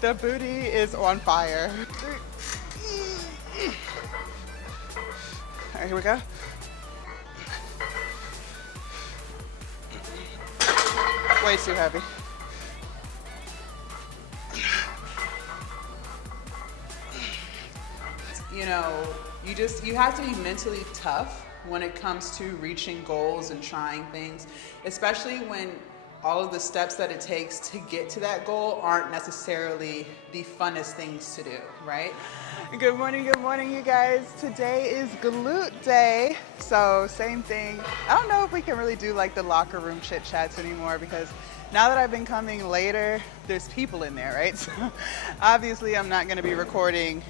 The booty is on fire. All right, here we go. Way too heavy. You know, you have to be mentally tough when it comes to reaching goals and trying things, especially when all of the steps that it takes to get to that goal aren't necessarily the funnest things to do, right? Good morning, you guys. Today is glute day. So same thing. I don't know if we can really do like the locker room chit chats anymore because now that I've been coming later, there's people in there, right? So obviously I'm not gonna be recording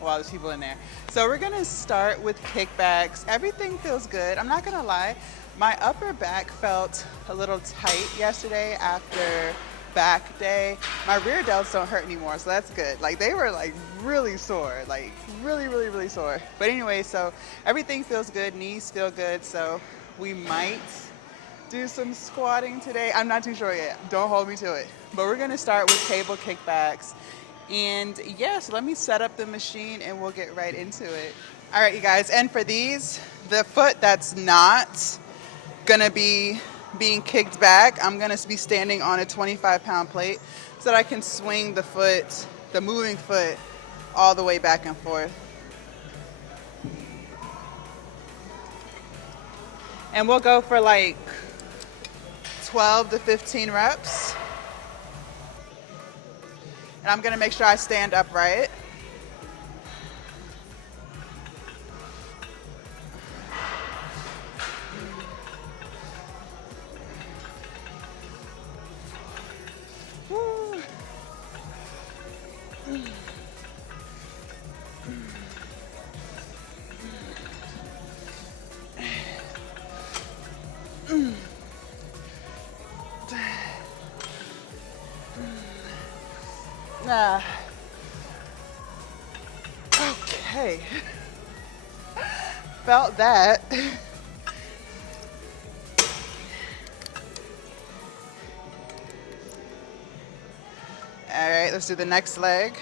while there's people in there. So we're gonna start with kickbacks. Everything feels good. I'm not gonna lie. My upper back felt a little tight yesterday after back day. My rear delts don't hurt anymore, so that's good. Like they were like really sore, like really sore. But anyway, so everything feels good, knees feel good, so we might do some squatting today. I'm not too sure yet, don't hold me to it. But we're gonna start with cable kickbacks. And yes, let me set up the machine and we'll get right into it. All right, you guys, and for these, the foot that's not gonna be being kicked back, I'm gonna be standing on a 25-pound plate so that I can swing the foot, the moving foot, all the way back and forth. And we'll go for like 12 to 15 reps. And I'm gonna make sure I stand upright. Okay. Felt that. All right, let's do the next leg.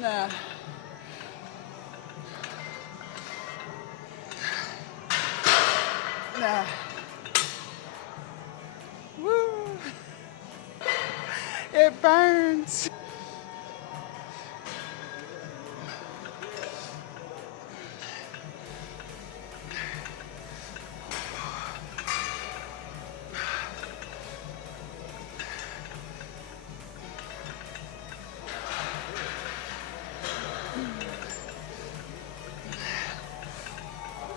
Nah. Nah. Woo. It burns.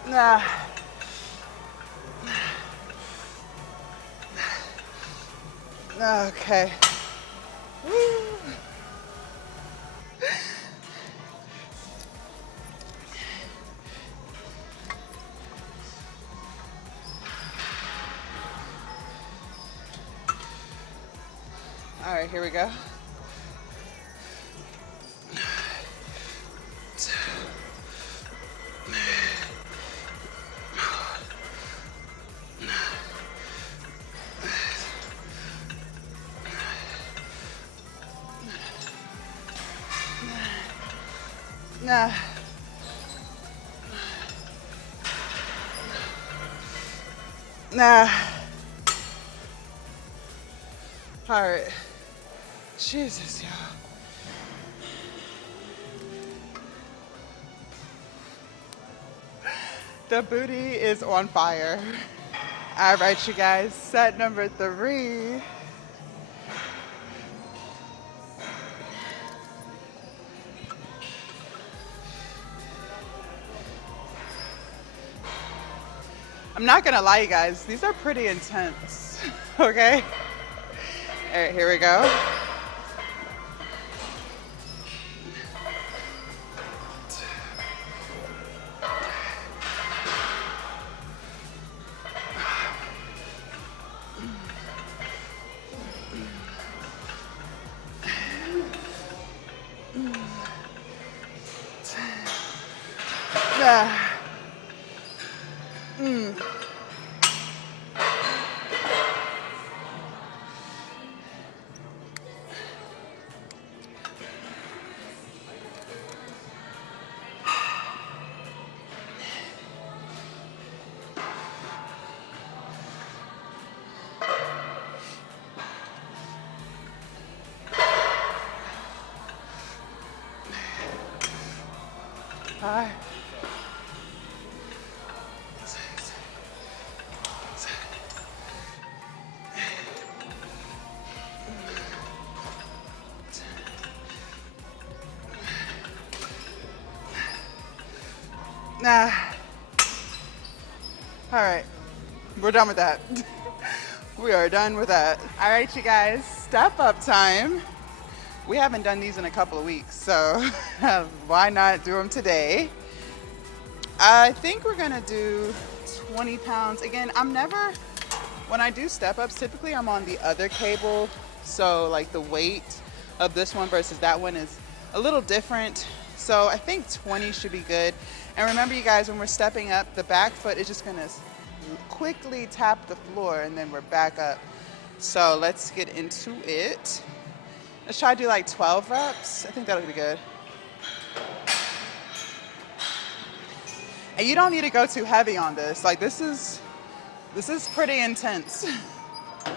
Nah. Okay. Woo. All right, here we go. Nah. Nah. All right. Jesus, y'all. The booty is on fire. All right, you guys, set number 3. I'm not gonna lie, you guys, these are pretty intense, okay? All right, here we go. 5. Nah. All right, we're done with that. We are done with that. All right, you guys, step up time. We haven't done these in a couple of weeks, so why not do them today? I think we're gonna do 20 pounds. Again, when I do step ups, typically I'm on the other cable. So like the weight of this one versus that one is a little different. So I think 20 should be good. And remember you guys, when we're stepping up, the back foot is just gonna quickly tap the floor and then we're back up. So let's get into it. Let's try to do like 12 reps. I think that'll be good. And you don't need to go too heavy on this. Like this is pretty intense. I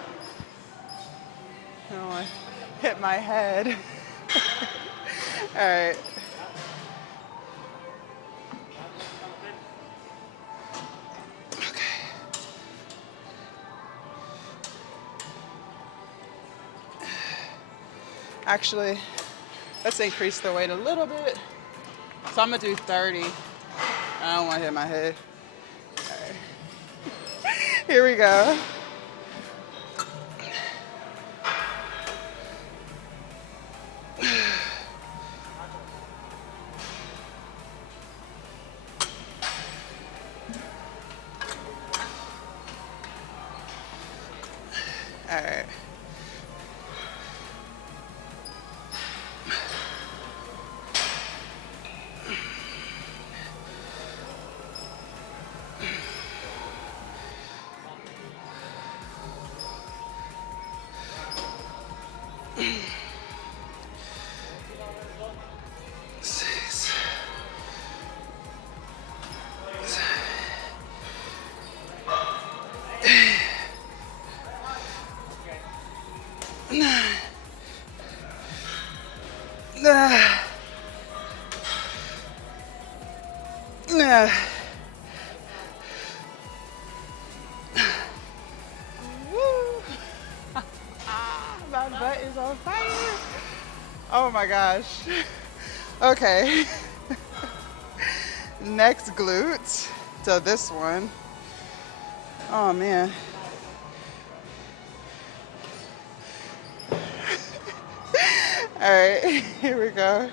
don't want to hit my head. All right. Actually, let's increase the weight a little bit. So I'm gonna do 30. I don't wanna hit my head. All right. Here we go. All right. My butt is on fire. Oh my gosh. Okay. Next glute. So this one. Oh man. All right, here we go.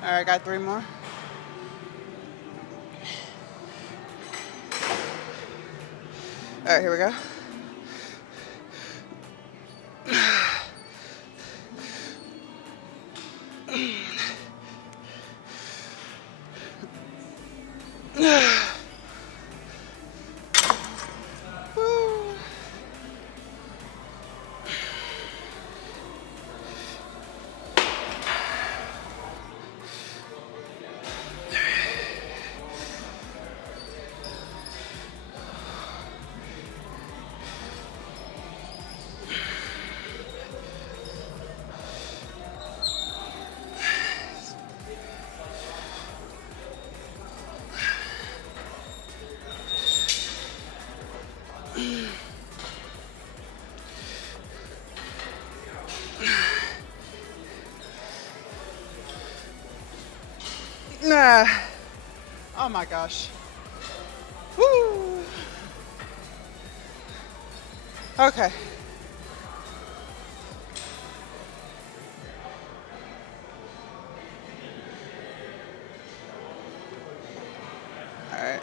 All right, got 3 more. All right, here we go. Oh my gosh. Woo. Okay. All right.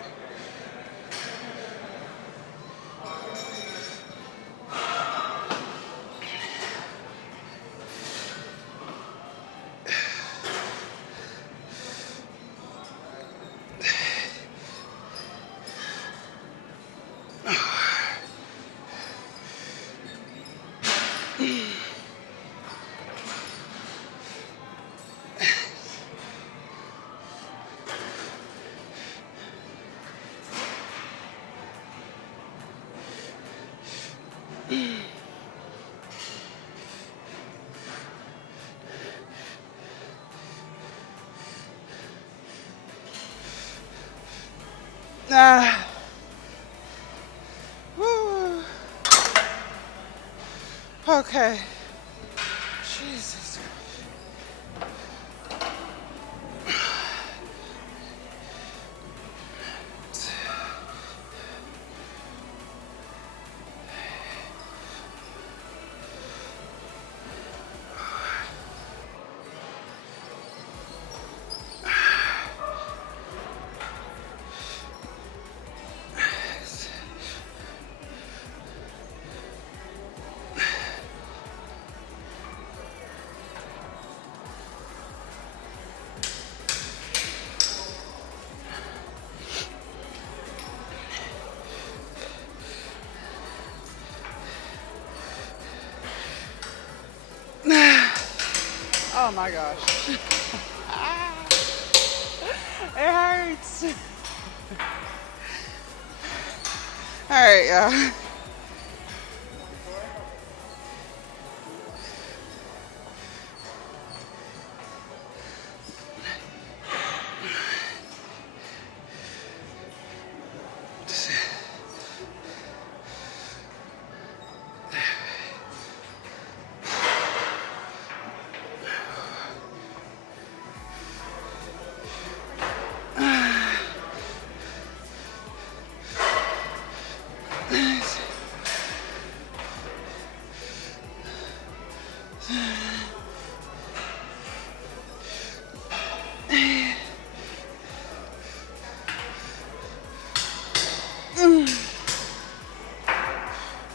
Woo. Okay. Jesus. Oh my gosh. It hurts. All right, y'all.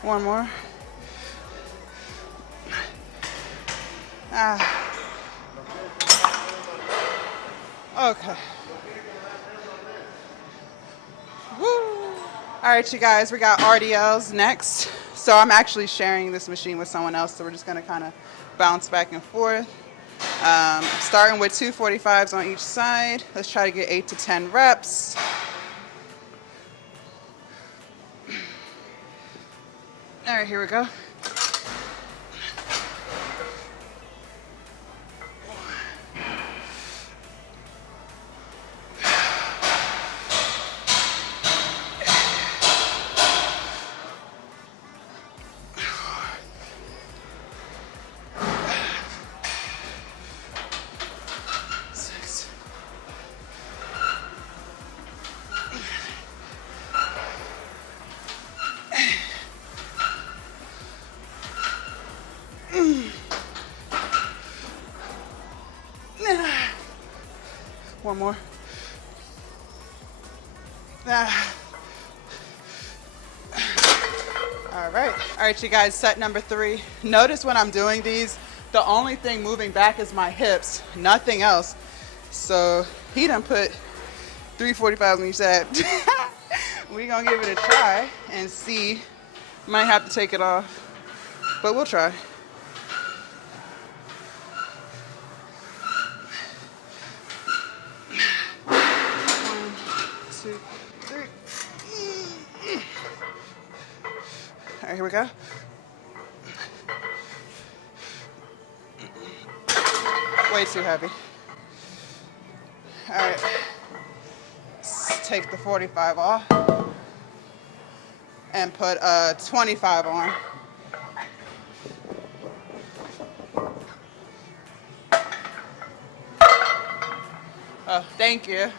One more. Okay. Woo. All right, you guys, we got RDLs next. So I'm actually sharing this machine with someone else, so we're just gonna kind of bounce back and forth. Starting with 245s on each side. Let's try to get 8 to 10 reps. All right, here we go. One more. All right, you guys, set number 3. Notice when I'm doing these, the only thing moving back is my hips, nothing else. So he done put 345 on each side. We're gonna give it a try and see. Might have to take it off, but we'll try. All right, here we go. Way too heavy. All right, let's take the 45 off and put a 25 on. Oh, thank you.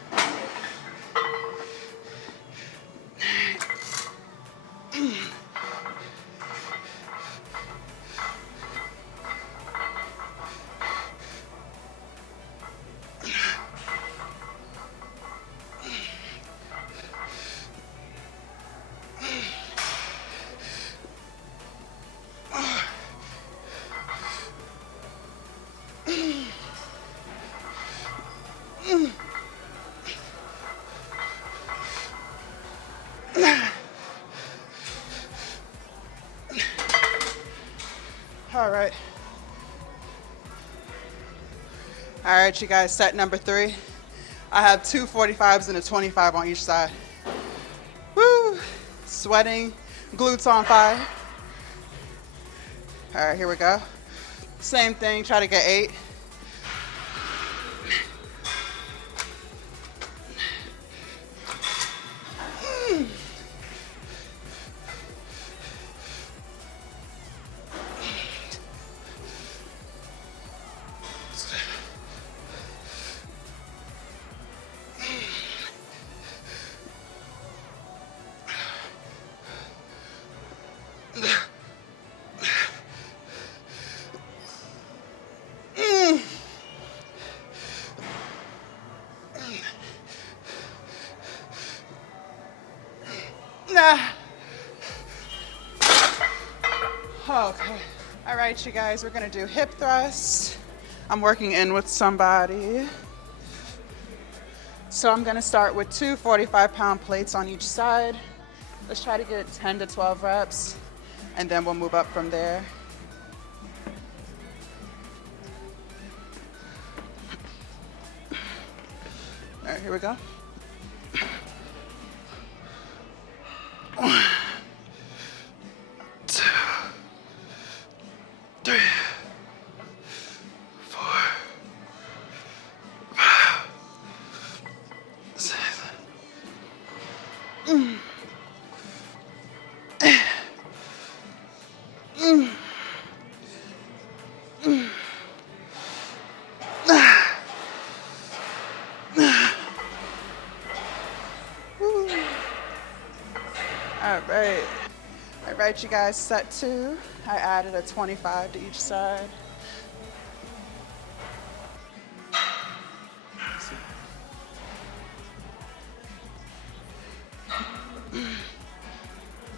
All right. All right, you guys, set number 3. I have 2 45s and a 25 on each side. Woo! Sweating, glutes on fire. All right, here we go. Same thing, try to get 8. Nah. Okay. All right, you guys, we're gonna do hip thrusts. I'm working in with somebody. So I'm gonna start with 2 45-pound plates on each side. Let's try to get 10 to 12 reps, and then we'll move up from there. All right, here we go. 1, 2, 3, 4, 5, 6. All right, you guys, set 2. I added a 25 to each side.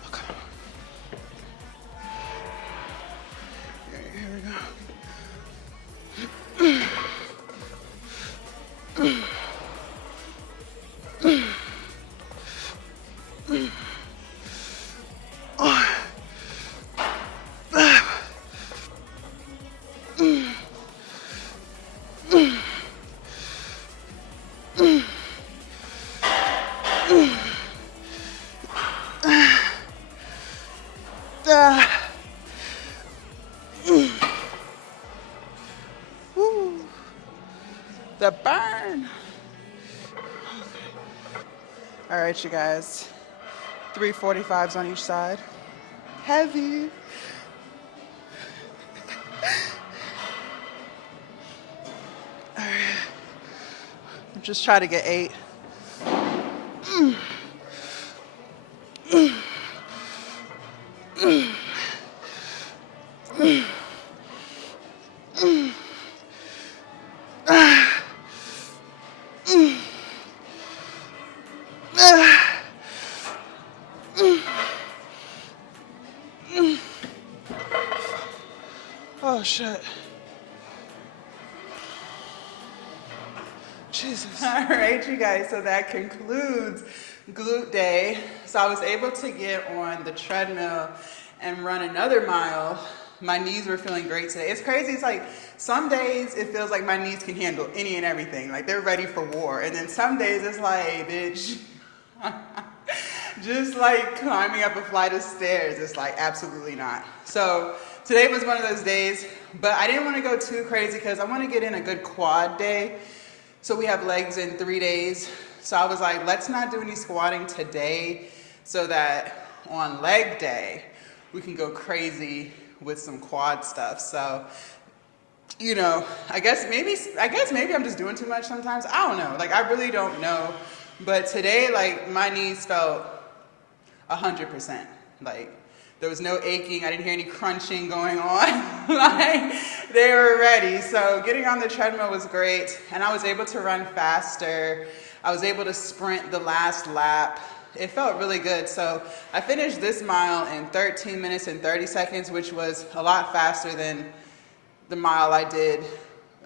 Okay. Here we go. The burn. All right, you guys. 3 45s on each side. Heavy. All right. Just try to get 8. Oh, shit. Jesus. All right, you guys, so that concludes glute day. So I was able to get on the treadmill and run another mile. My knees were feeling great today. It's crazy. It's like some days it feels like my knees can handle any and everything. Like they're ready for war. And then some days it's like, bitch, just like climbing up a flight of stairs. It's like, absolutely not. So today was one of those days, but I didn't want to go too crazy because I want to get in a good quad day. So we have legs in 3 days. So I was like, let's not do any squatting today so that on leg day, we can go crazy with some quad stuff. So you know, I guess maybe I'm just doing too much sometimes. I don't know. Like, I really don't know. But today, like, my knees felt 100%. Like, there was no aching. I didn't hear any crunching going on. Like, they were ready. So getting on the treadmill was great. And I was able to run faster. I was able to sprint the last lap. It felt really good. So I finished this mile in 13 minutes and 30 seconds, which was a lot faster than the mile I did,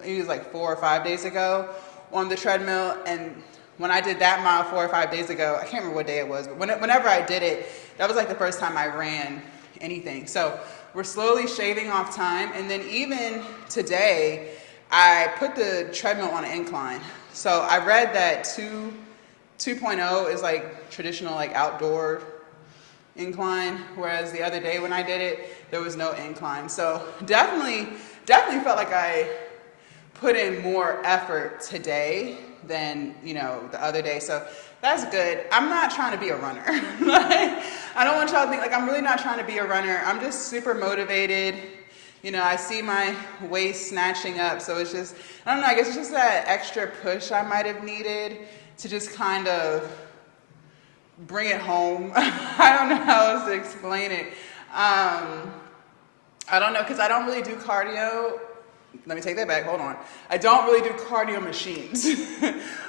it was like 4 or 5 days ago on the treadmill. And when I did that mile 4 or 5 days ago, I can't remember what day it was, but whenever I did it, that was like the first time I ran anything. So we're slowly shaving off time. And then even today, I put the treadmill on an incline. So I read that 2.0 is like traditional like outdoor incline, whereas the other day when I did it, there was no incline. So definitely felt like I put in more effort today than, you know, the other day. So that's good. I'm not trying to be a runner. Like, I don't want y'all to think like I'm really not trying to be a runner. I'm just super motivated. You know, I see my waist snatching up. So it's just, I don't know, I guess it's just that extra push I might have needed to just kind of bring it home. I don't know how else to explain it. I don't know, because I don't really do cardio. Let me take that back, hold on. I don't really do cardio machines.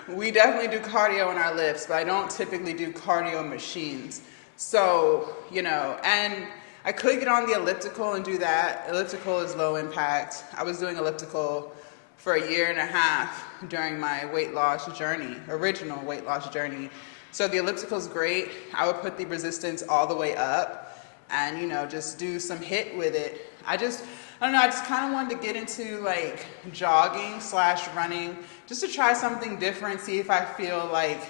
We definitely do cardio in our lifts, but I don't typically do cardio machines. So, you know, and I could get on the elliptical and do that. Elliptical is low impact. I was doing elliptical for 1.5 years during my weight loss journey, original weight loss journey. So the elliptical is great. I would put the resistance all the way up and, you know, just do some HIIT with it. I don't know, I just kind of wanted to get into like jogging / running just to try something different, see if I feel like,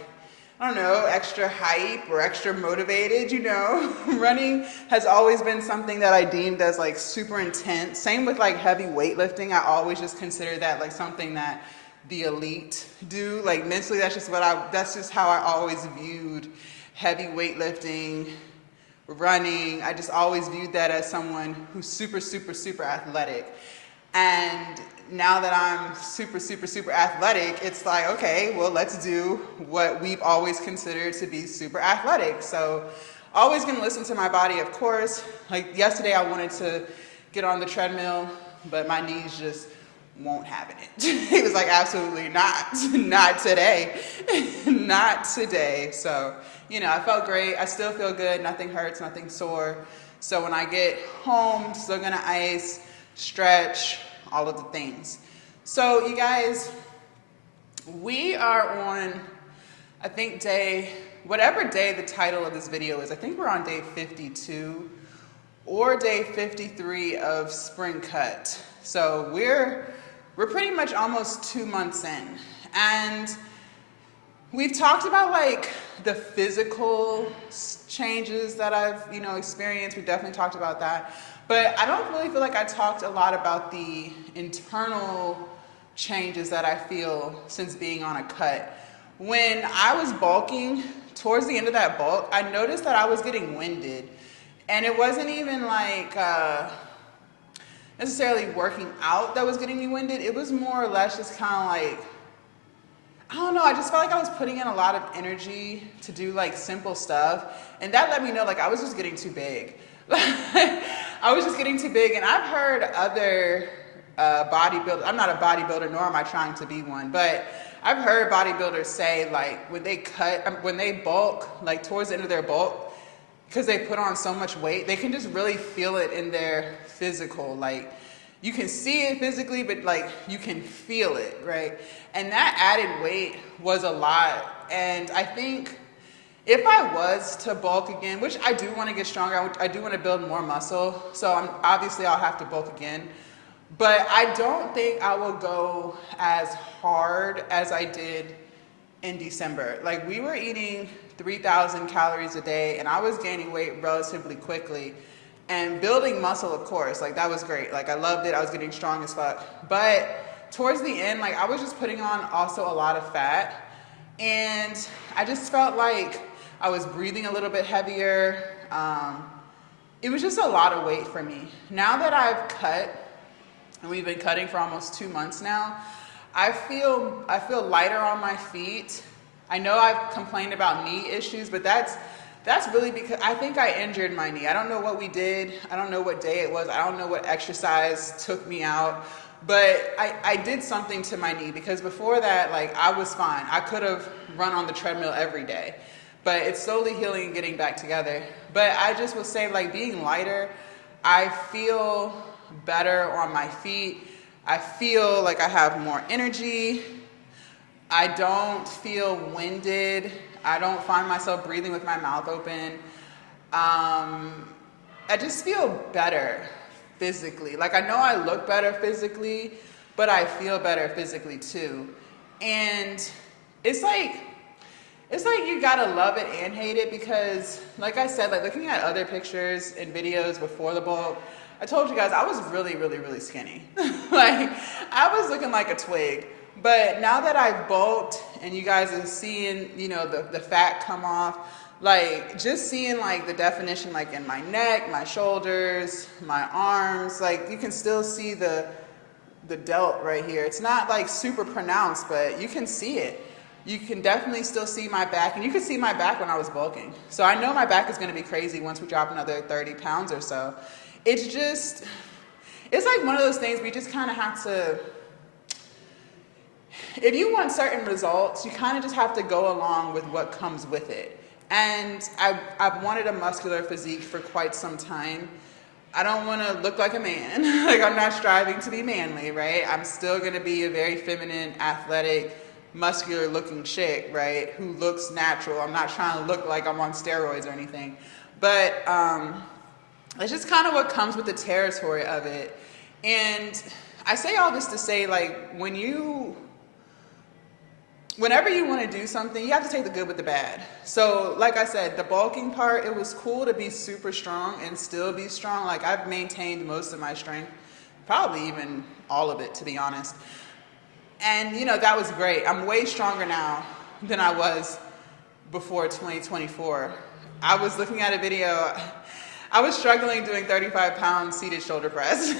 I don't know, extra hype or extra motivated, you know. Running has always been something that I deemed as like super intense. Same with like heavy weightlifting. I always just consider that like something that the elite do. Like mentally, that's just how I always viewed heavy weightlifting, running. I just always viewed that as someone who's super, super, super athletic. And now that I'm super, super, super athletic, it's like, okay, well, let's do what we've always considered to be super athletic. So always gonna listen to my body, of course. Like yesterday, I wanted to get on the treadmill, but my knees just won't having it. It was like, absolutely not today, not today. So, you know, I felt great. I still feel good. Nothing hurts, nothing sore. So when I get home, still gonna ice, stretch, all of the things. So you guys, we are on, I think whatever day the title of this video is, I think we're on day 52 or day 53 of spring cut. So we're pretty much almost 2 months in. And we've talked about like the physical changes that I've, you know, experienced. We've definitely talked about that. But I don't really feel like I talked a lot about the internal changes that I feel since being on a cut. When I was bulking, towards the end of that bulk, I noticed that I was getting winded. And it wasn't even like necessarily working out that was getting me winded. It was more or less just kind of like, I don't know, I just felt like I was putting in a lot of energy to do like simple stuff. And that let me know like I was just getting too big. I was just getting too big. And I've heard other bodybuilders, I'm not a bodybuilder, nor am I trying to be one, but I've heard bodybuilders say like when they bulk, like towards the end of their bulk, because they put on so much weight, they can just really feel it in their physical. Like you can see it physically, but like you can feel it, right? And that added weight was a lot. And I think if I was to bulk again, which I do want to get stronger, I do want to build more muscle. So obviously I'll have to bulk again. But I don't think I will go as hard as I did in December. Like we were eating 3,000 calories a day and I was gaining weight relatively quickly and building muscle, of course, like that was great. Like I loved it. I was getting strong as fuck. But towards the end, like I was just putting on also a lot of fat and I just felt like I was breathing a little bit heavier. It was just a lot of weight for me. Now that I've cut, and we've been cutting for almost 2 months now. I feel lighter on my feet. I know I've complained about knee issues, but that's really because I think I injured my knee. I don't know what we did. I don't know what day it was. I don't know what exercise took me out. But I did something to my knee, because before that, like, I was fine. I could have run on the treadmill every day. But it's slowly healing and getting back together. But I just would say, like, being lighter, I feel better on my feet. I feel like I have more energy. I don't feel winded. I don't find myself breathing with my mouth open. I just feel better physically. Like, I know I look better physically, but I feel better physically too. And it's like you gotta love it and hate it, because like I said, like, looking at other pictures and videos before the bulk, I told you guys I was really, really, really skinny. Like, I was looking like a twig. But now that I've bulked and you guys are seeing, you know, the fat come off, like, just seeing, like, the definition, like, in my neck, my shoulders, my arms, like, you can still see the delt right here. It's not, like, super pronounced, but you can see it. You can definitely still see my back, and you could see my back when I was bulking. So I know my back is going to be crazy once we drop another 30 pounds or so. It's just, it's like one of those things we just kind of have to, if you want certain results, you kind of just have to go along with what comes with it. And I've wanted a muscular physique for quite some time. I don't want to look like a man. Like, I'm not striving to be manly, right? I'm still going to be a very feminine, athletic, muscular looking chick, right? Who looks natural. I'm not trying to look like I'm on steroids or anything. But it's just kind of what comes with the territory of it. And I say all this to say, like, whenever you want to do something, you have to take the good with the bad. So, like I said, the bulking part, it was cool to be super strong and still be strong. Like, I've maintained most of my strength, probably even all of it, to be honest. And, you know, that was great. I'm way stronger now than I was before 2024. I was looking at a video. I was struggling doing 35-pound seated shoulder press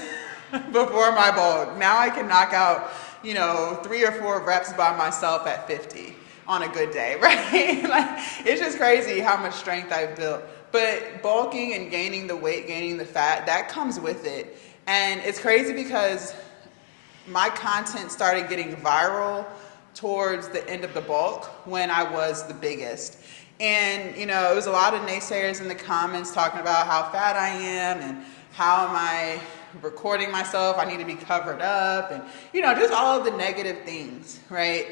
before my bulk. Now I can knock out, you know, 3 or 4 reps by myself at 50 on a good day, right? Like, it's just crazy how much strength I've built. But bulking and gaining the weight, gaining the fat, that comes with it. And it's crazy because my content started getting viral towards the end of the bulk when I was the biggest. And, you know, it was a lot of naysayers in the comments talking about how fat I am and how am I recording myself, I need to be covered up, and, you know, just all of the negative things, right?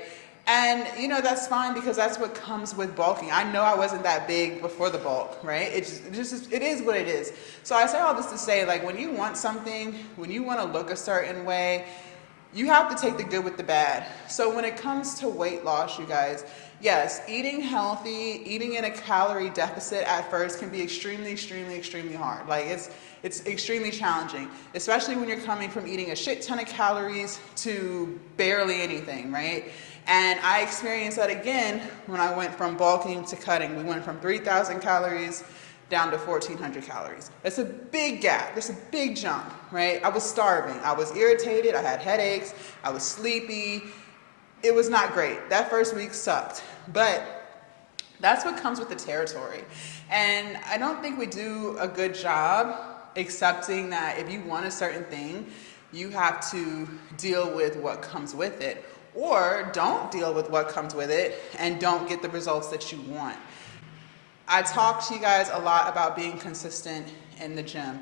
And, you know, that's fine, because that's what comes with bulking. I know I wasn't that big before the bulk, right? It is what it is. So I say all this to say, like, when you want something, when you want to look a certain way, you have to take the good with the bad. So when it comes to weight loss, you guys, yes, eating healthy, eating in a calorie deficit at first can be extremely, extremely, extremely hard. Like, it's extremely challenging, especially when you're coming from eating a shit ton of calories to barely anything, right? And I experienced that again when I went from bulking to cutting. We went from 3,000 calories down to 1,400 calories. That's a big gap. That's a big jump, right? I was starving. I was irritated. I had headaches. I was sleepy. It was not great. That first week sucked. But that's what comes with the territory. And I don't think we do a good job accepting that if you want a certain thing, you have to deal with what comes with it. Or don't deal with what comes with it and don't get the results that you want. I talk to you guys a lot about being consistent in the gym.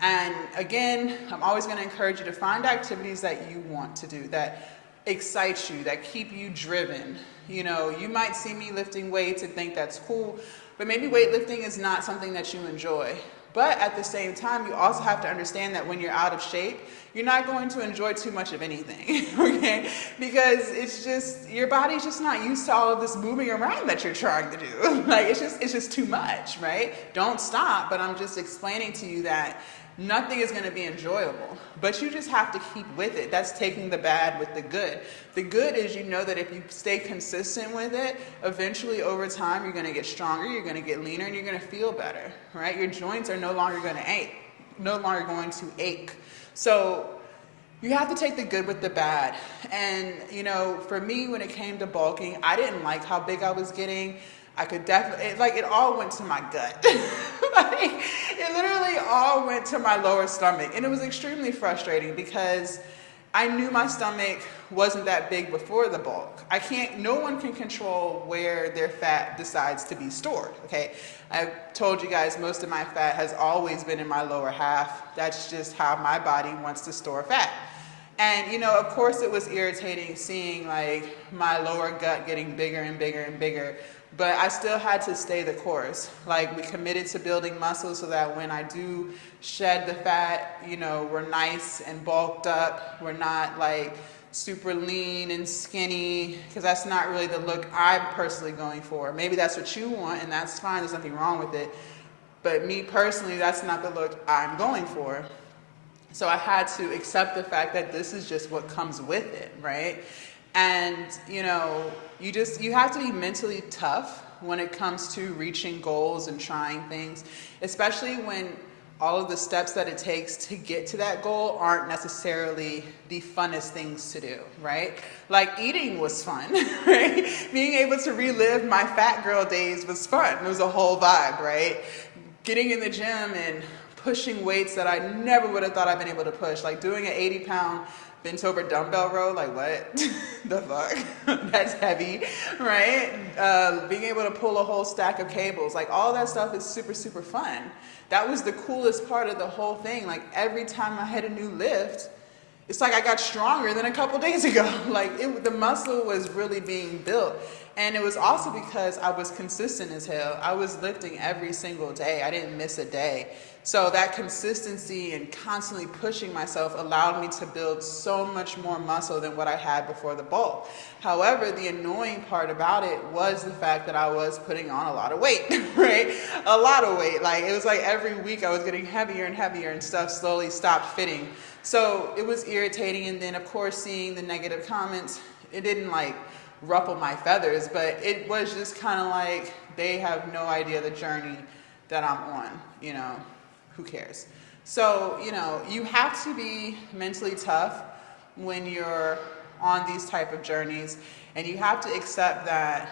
And again, I'm always going to encourage you to find activities that you want to do, that excite you, that keep you driven. You know, you might see me lifting weights and think that's cool, but maybe weightlifting is not something that you enjoy. But at the same time, you also have to understand that when you're out of shape, you're not going to enjoy too much of anything, okay? Because it's just, your body's just not used to all of this moving around that you're trying to do. Like, it's just too much, right? Don't stop, but I'm just explaining to you that nothing is going to be enjoyable, but you just have to keep with it. That's taking the bad with the good. The good is, you know, that if you stay consistent with it, eventually over time you're going to get stronger, you're going to get leaner, and you're going to feel better, right? Your joints are no longer going to ache. So You have to take the good with the bad. And, for me, when it came to bulking, I didn't like how big I was getting. I could definitely, it all went to my gut. It literally all went to my lower stomach. And it was extremely frustrating because I knew my stomach wasn't that big before the bulk. No one can control where their fat decides to be stored, okay? I've told you guys most of my fat has always been in my lower half. That's just how my body wants to store fat. And, of course it was irritating seeing my lower gut getting bigger and bigger and bigger, but I still had to stay the course. We committed to building muscle so that when I do shed the fat, we're nice and bulked up. We're not super lean and skinny, because that's not really the look I'm personally going for. Maybe that's what you want, and that's fine. There's nothing wrong with it. But me personally, that's not the look I'm going for. So I had to accept the fact that this is just what comes with it, right? And, you have to be mentally tough when it comes to reaching goals and trying things, especially when all of the steps that it takes to get to that goal aren't necessarily the funnest things to do, right? Eating was fun, right? Being able to relive my fat girl days was fun. It was a whole vibe, right? Getting in the gym and pushing weights that I never would have thought I'd been able to push, doing an 80-pound bent over dumbbell row, what the fuck? That's heavy, right? Being able to pull a whole stack of cables, all that stuff is super, super fun. That was the coolest part of the whole thing. Every time I had a new lift, it's I got stronger than a couple days ago. The muscle was really being built. And it was also because I was consistent as hell. I was lifting every single day. I didn't miss a day. So that consistency and constantly pushing myself allowed me to build so much more muscle than what I had before the bulk. However, the annoying part about it was the fact that I was putting on a lot of weight, right? A lot of weight. It was every week I was getting heavier and heavier, and stuff slowly stopped fitting. So it was irritating. And then, of course, seeing the negative comments, it didn't ruffle my feathers, but it was just kind of they have no idea the journey that I'm on, who cares? So, you have to be mentally tough when you're on these type of journeys, and you have to accept that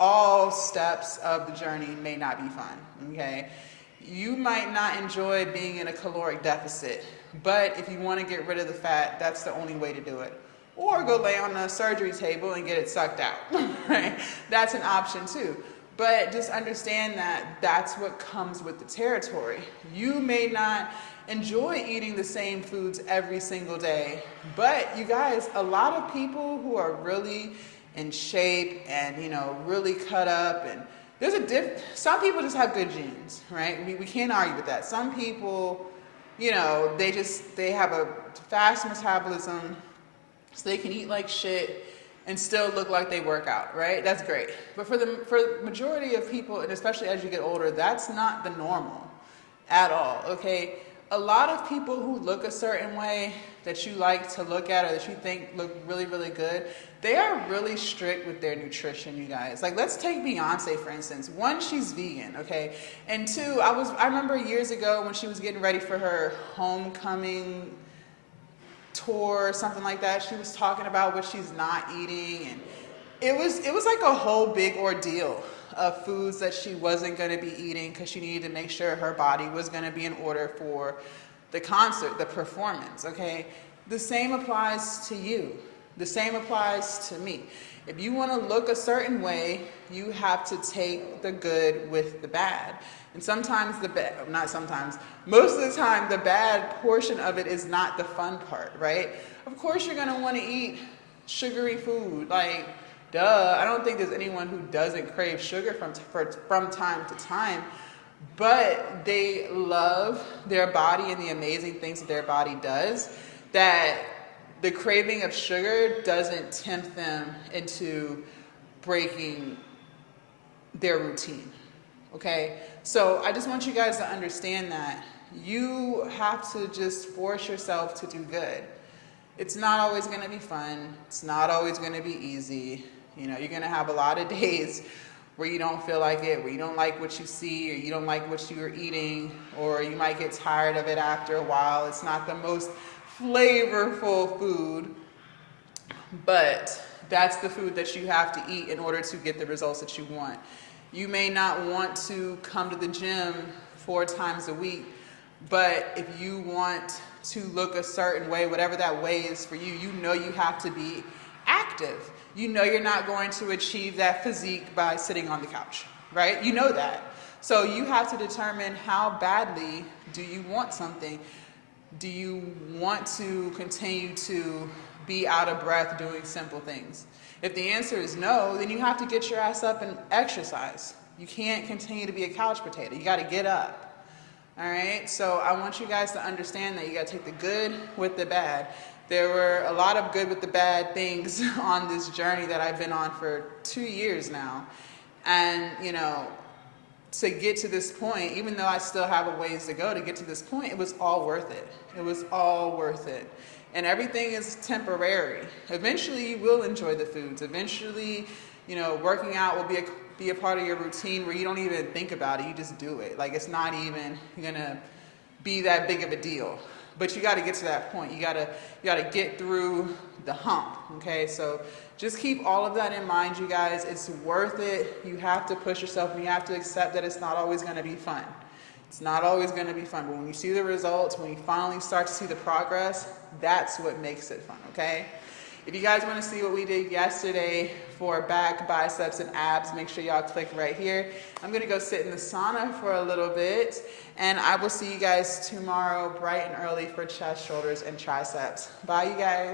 all steps of the journey may not be fun, okay? You might not enjoy being in a caloric deficit, but if you want to get rid of the fat, that's the only way to do it. Or go lay on a surgery table and get it sucked out, right? That's an option too. But just understand that that's what comes with the territory. You may not enjoy eating the same foods every single day, but you guys, a lot of people who are really in shape and, really cut up, and some people just have good genes, right? We can't argue with that. Some people, they have a fast metabolism, so they can eat like shit and still look like they work out, right? That's great. But for the majority of people, and especially as you get older, that's not the normal at all, okay? A lot of people who look a certain way that you like to look at, or that you think look really, really good, they are really strict with their nutrition, you guys. Let's take Beyonce, for instance. One, she's vegan, okay? And two, I remember years ago when she was getting ready for her homecoming tour or something like that, she was talking about what she's not eating, and it was a whole big ordeal of foods that she wasn't going to be eating because she needed to make sure her body was going to be in order for the concert, the performance, okay? The same applies to you. The same applies to me. If you want to look a certain way, you have to take the good with the bad. And sometimes most of the time, the bad portion of it is not the fun part, right? Of course, you're going to want to eat sugary food. Duh. I don't think there's anyone who doesn't crave sugar from time to time, but they love their body and the amazing things that their body does, that the craving of sugar doesn't tempt them into breaking their routine, okay? So I just want you guys to understand that you have to just force yourself to do good. It's not always going to be fun. It's not always going to be easy. You're going to have a lot of days where you don't feel like it, where you don't like what you see, or you don't like what you're eating, or you might get tired of it after a while. It's not the most flavorful food, but that's the food that you have to eat in order to get the results that you want. You may not want to come to the gym 4 times a week, but if you want to look a certain way, whatever that way is for you, you know you have to be active. You know you're not going to achieve that physique by sitting on the couch, right? You know that. So you have to determine how badly do you want something. Do you want to continue to be out of breath doing simple things? If the answer is no, then you have to get your ass up and exercise. You can't continue to be a couch potato. You got to get up. All right? So I want you guys to understand that you got to take the good with the bad. There were a lot of good with the bad things on this journey that I've been on for 2 years now. And, you know, to get to this point, even though I still have a ways to go to get to this point, it was all worth it. It was all worth it. And everything is temporary. Eventually, you will enjoy the foods. Eventually, you know, working out will be a part of your routine where you don't even think about it. You just do it. Like, it's not even gonna be that big of a deal. But you got to get to that point. You got to get through the hump. Okay, so just keep all of that in mind, you guys. It's worth it. You have to push yourself, and you have to accept that it's not always going to be fun. It's not always going to be fun, but when you see the results, when you finally start to see the progress, that's what makes it fun, okay? If you guys want to see what we did yesterday for back, biceps, and abs, make sure y'all click right here. I'm going to go sit in the sauna for a little bit, and I will see you guys tomorrow bright and early for chest, shoulders, and triceps. Bye, you guys.